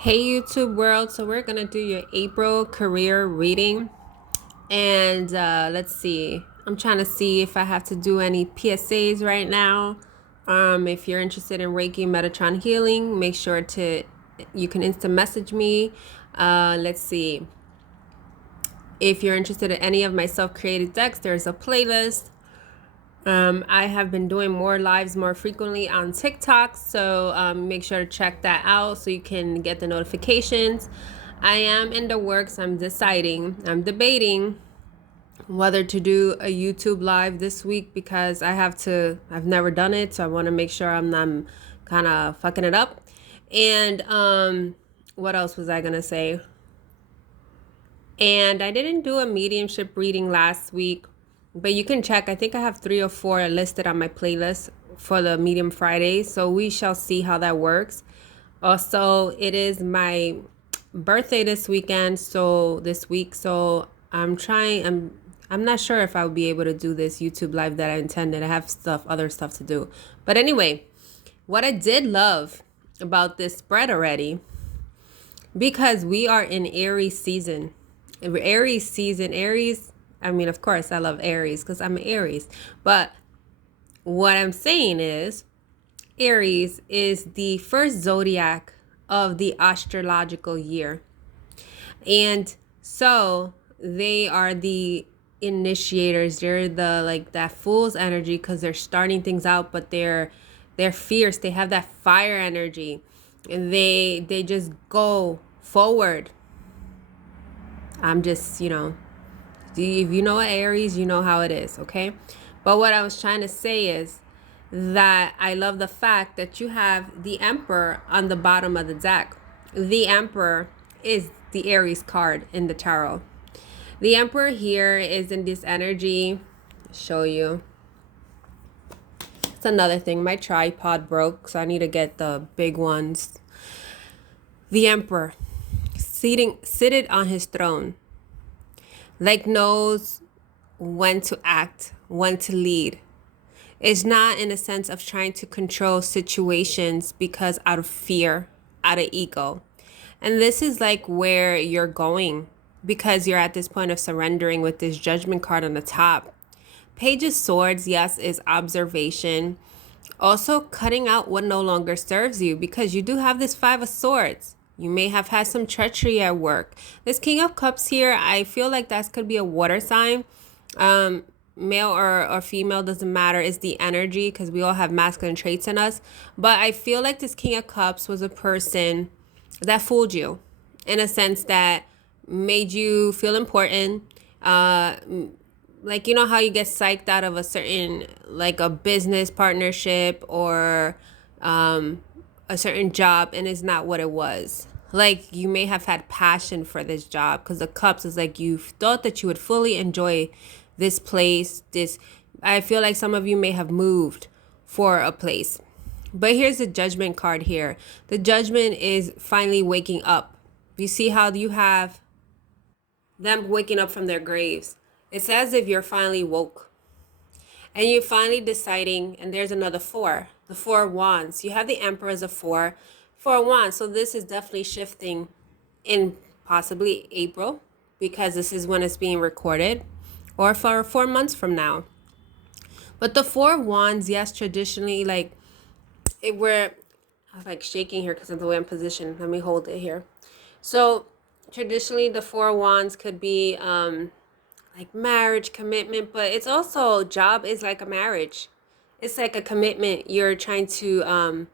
Hey YouTube world, so we're gonna do your April career reading, and let's see. I'm trying to see if I have to do any PSAs right now. If you're interested in Reiki Metatron Healing, make sure to you can instant message me. Let's see. If you're interested in any of my self-created decks, there's a playlist. I have been doing more lives more frequently on TikTok, so make sure to check that out so you can get the notifications. I am in the works. I'm debating whether to do a YouTube live this week because I've never done it, so I want to make sure I'm not kind of fucking it up. And what else was I gonna say? And I didn't do a mediumship reading last week, but you can check. I think I have 3 or 4 listed on my playlist for the Medium Friday. So we shall see how that works. Also, it is my birthday this weekend. So this week. So I'm not sure if I'll be able to do this YouTube live that I intended. I have other stuff to do. But anyway, what I did love about this spread already, because we are in Aries season. Aries, I mean, of course, I love Aries because I'm an Aries. But what I'm saying is, Aries is the first zodiac of the astrological year. And so they are the initiators. They're the like that fool's energy because they're starting things out, but they're fierce. They have that fire energy. And they just go forward. I'm just, if you know Aries, you know how it is, okay? But what I was trying to say is that I love the fact that you have the Emperor on the bottom of the deck. The Emperor is the Aries card in the tarot. The Emperor here is in this energy. Show you. It's another thing. My tripod broke, so I need to get the big ones. The Emperor seated on his throne, like knows when to act, when to lead. It's not in a sense of trying to control situations because out of fear, out of ego. And this is like where you're going because you're at this point of surrendering with this Judgment card on the top. Page of Swords, yes, is observation. Also cutting out what no longer serves you because you do have this Five of Swords. You may have had some treachery at work. This King of Cups here, I feel like that could be a water sign. Male or female, doesn't matter. It's the energy because we all have masculine traits in us. But I feel like this King of Cups was a person that fooled you in a sense that made you feel important. Like, you know how you get psyched out of a certain, like a business partnership or a certain job and it's not what it was. Like you may have had passion for this job because the cups is like you thought that you would fully enjoy this place. I feel like some of you may have moved for a place. But here's the Judgment card here. The Judgment is finally waking up. You see how you have them waking up from their graves. It's as if you're finally woke. And you're finally deciding, and there's another 4. The 4 of Wands. You have the Emperor as a 4. 4 of Wands. So this is definitely shifting in possibly April because this is when it's being recorded. Or for 4 months from now. But the 4 of Wands, yes, traditionally, like, I'm like shaking here because of the way I'm positioned. Let me hold it here. So traditionally, the 4 of Wands could be like marriage, commitment, but it's also job is like a marriage. It's like a commitment you're trying to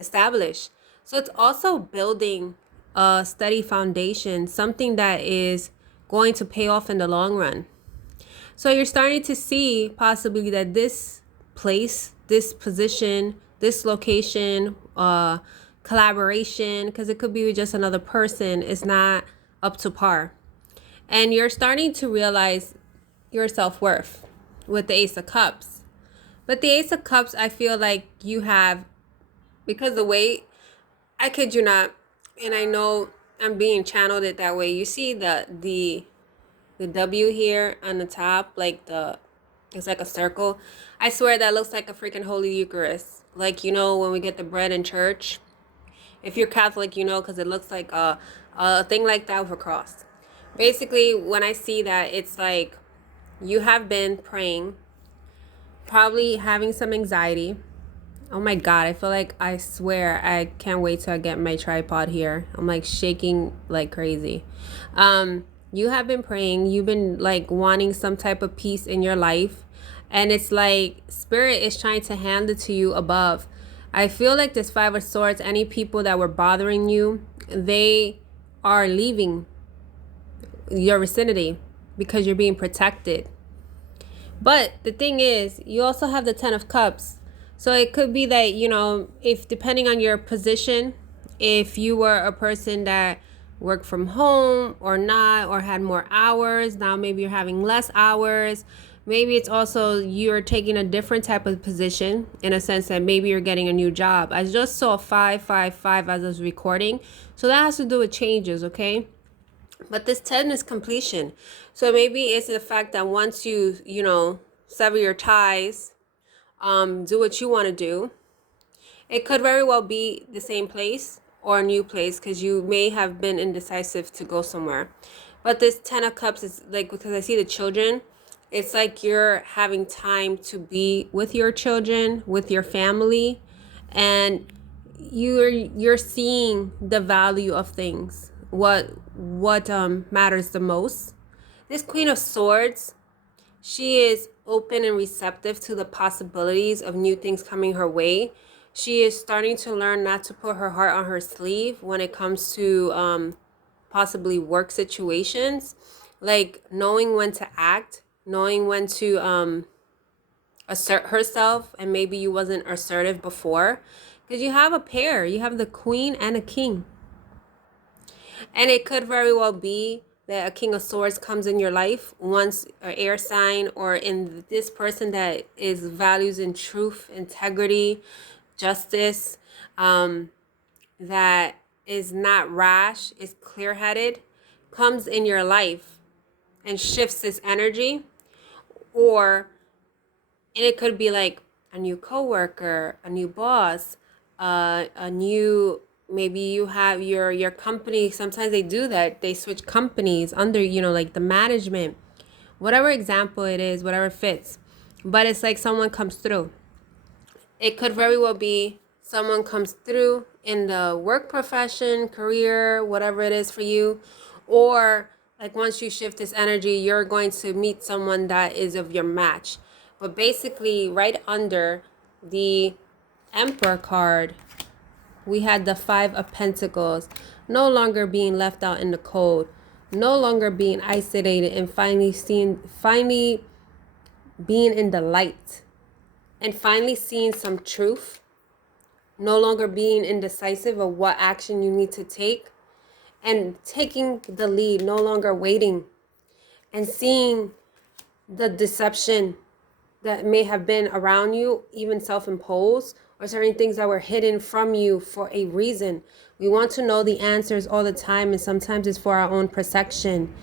establish. So it's also building a steady foundation, something that is going to pay off in the long run. So you're starting to see possibly that this place, this position, this location, collaboration, because it could be with just another person, is not up to par. And you're starting to realize your self-worth with the Ace of Cups. But the Ace of Cups, I feel like you have, because the way, I kid you not, and I know I'm being channeled it that way. You see the W here on the top, like it's like a circle. I swear that looks like a freaking Holy Eucharist. Like, when we get the bread in church. If you're Catholic, you know, because it looks like a thing like that with a cross. Basically, when I see that, it's like you have been praying, probably having some anxiety. Oh my God, I feel like, I swear, I can't wait till I get my tripod here. I'm like shaking like crazy. You have been praying, you've been like wanting some type of peace in your life. And it's like Spirit is trying to hand it to you above. I feel like this Five of Swords, any people that were bothering you, they are leaving your vicinity because you're being protected. But the thing is, you also have the Ten of Cups. So it could be that, you know, if depending on your position, if you were a person that worked from home or not, or had more hours, now maybe you're having less hours. Maybe it's also you're taking a different type of position, in a sense that maybe you're getting a new job. I just saw 555 as I was recording. So that has to do with changes, okay? But this 10 is completion. So maybe it's the fact that once you, you know, sever your ties, do what you want to do. It could very well be the same place or a new place, because you may have been indecisive to go somewhere. But this 10 of Cups is like, because I see the children, it's like you're having time to be with your children, with your family, and you're seeing the value of things. What matters the most. This Queen of Swords, she is open and receptive to the possibilities of new things coming her way. She is starting to learn not to put her heart on her sleeve when it comes to possibly work situations, like knowing when to act, knowing when to assert herself, and maybe you wasn't assertive before, because you have a pair, you have the Queen and a King. And it could very well be that a King of Swords comes in your life once, an air sign, or in this person that is values in truth, integrity, justice, that is not rash, is clear-headed, comes in your life and shifts this energy. Or, and it could be like a new coworker, a new boss, a new, maybe you have your company. Sometimes they do that. They switch companies under, you know, like the management, whatever example it is, whatever fits. But it's like someone comes through. It could very well be someone comes through in the work profession, career, whatever it is for you. Or like once you shift this energy, you're going to meet someone that is of your match. But basically, right under the Emperor card, we had the Five of Pentacles. No longer being left out in the cold, no longer being isolated, and finally being in the light, and finally seeing some truth. No longer being indecisive of what action you need to take, and taking the lead, no longer waiting, and seeing the deception that may have been around you, even self-imposed, or certain things that were hidden from you for a reason. We want to know the answers all the time, and sometimes it's for our own protection,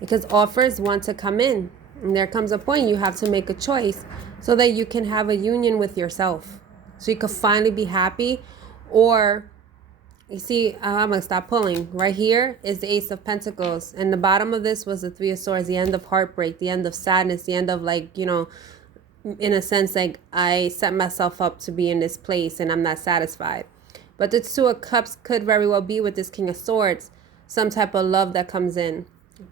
because offers want to come in, and there comes a point you have to make a choice so that you can have a union with yourself, so you can finally be happy. Or you see, I'm gonna stop pulling. Right here is the Ace of Pentacles, and the bottom of this was the Three of Swords, the end of heartbreak, the end of sadness, the end of, like, you know, in a sense, like, I set myself up to be in this place and I'm not satisfied. But the Two of Cups could very well be with this King of Swords, some type of love that comes in,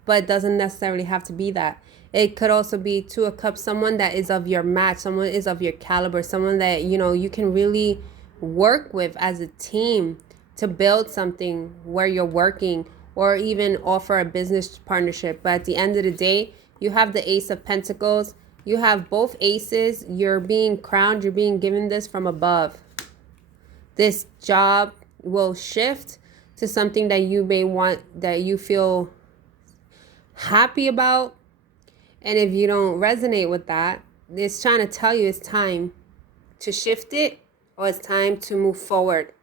but it doesn't necessarily have to be that. It could also be Two of Cups, someone that is of your match, someone is of your caliber, someone that, you know, you can really work with as a team to build something where you're working, or even offer a business partnership. But at the end of the day, you have the Ace of Pentacles. You have both aces. You're being crowned. You're being given this from above. This job will shift to something that you may want, that you feel happy about. And if you don't resonate with that, it's trying to tell you it's time to shift it, or it's time to move forward.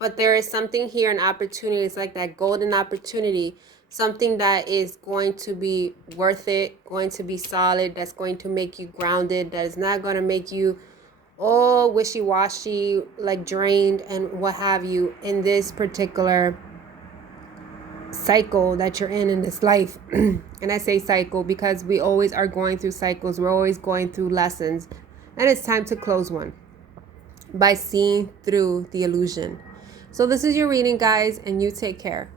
But there is something here, an opportunity. It's like that golden opportunity, something that is going to be worth it, going to be solid, that's going to make you grounded, that is not going to make you all wishy-washy, like drained and what have you in this particular cycle that you're in this life. And I say cycle because we always are going through cycles. We're always going through lessons. And it's time to close one by seeing through the illusion. So this is your reading, guys, and you take care.